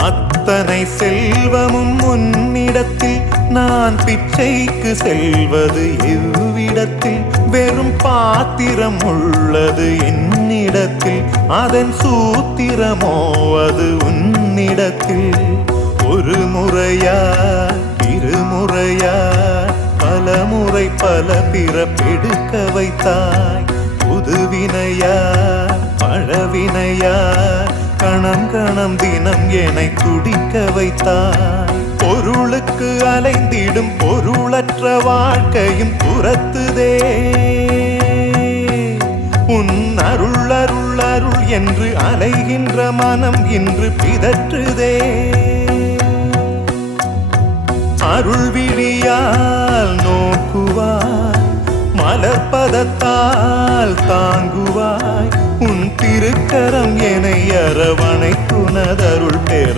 அத்தனை செல்வமும் உன்னிடத்தில் நான் பிச்சைக்கு செல்வது எவ்விடத்தில் வெறும் பாத்திரம் உள்ளது என்னிடத்தில் அதன் சூத்திரமோ அது உன்னிடத்தில் ஒரு முறையா இருமுறையா பல முறை பல பிறப்பெடுக்க வைத்தாய் புதுவினையா பழவினையா கணம் கணம் தினம் என்னை துடிக்க வைத்தாய் பொருளுக்கு அலைந்திடும் பொருளற்ற வாழ்க்கையும் துரத்துதே உன் அருள் அருள் அருள் என்று அலைகின்ற மனம் இன்று பிதற்றுதே அருள் விழியால் நோக்குவாய் மலர்பதத்தால் தாங்குவாய் உன் திருக்கரம் என்னை அரவணைக்குனதருள் பெற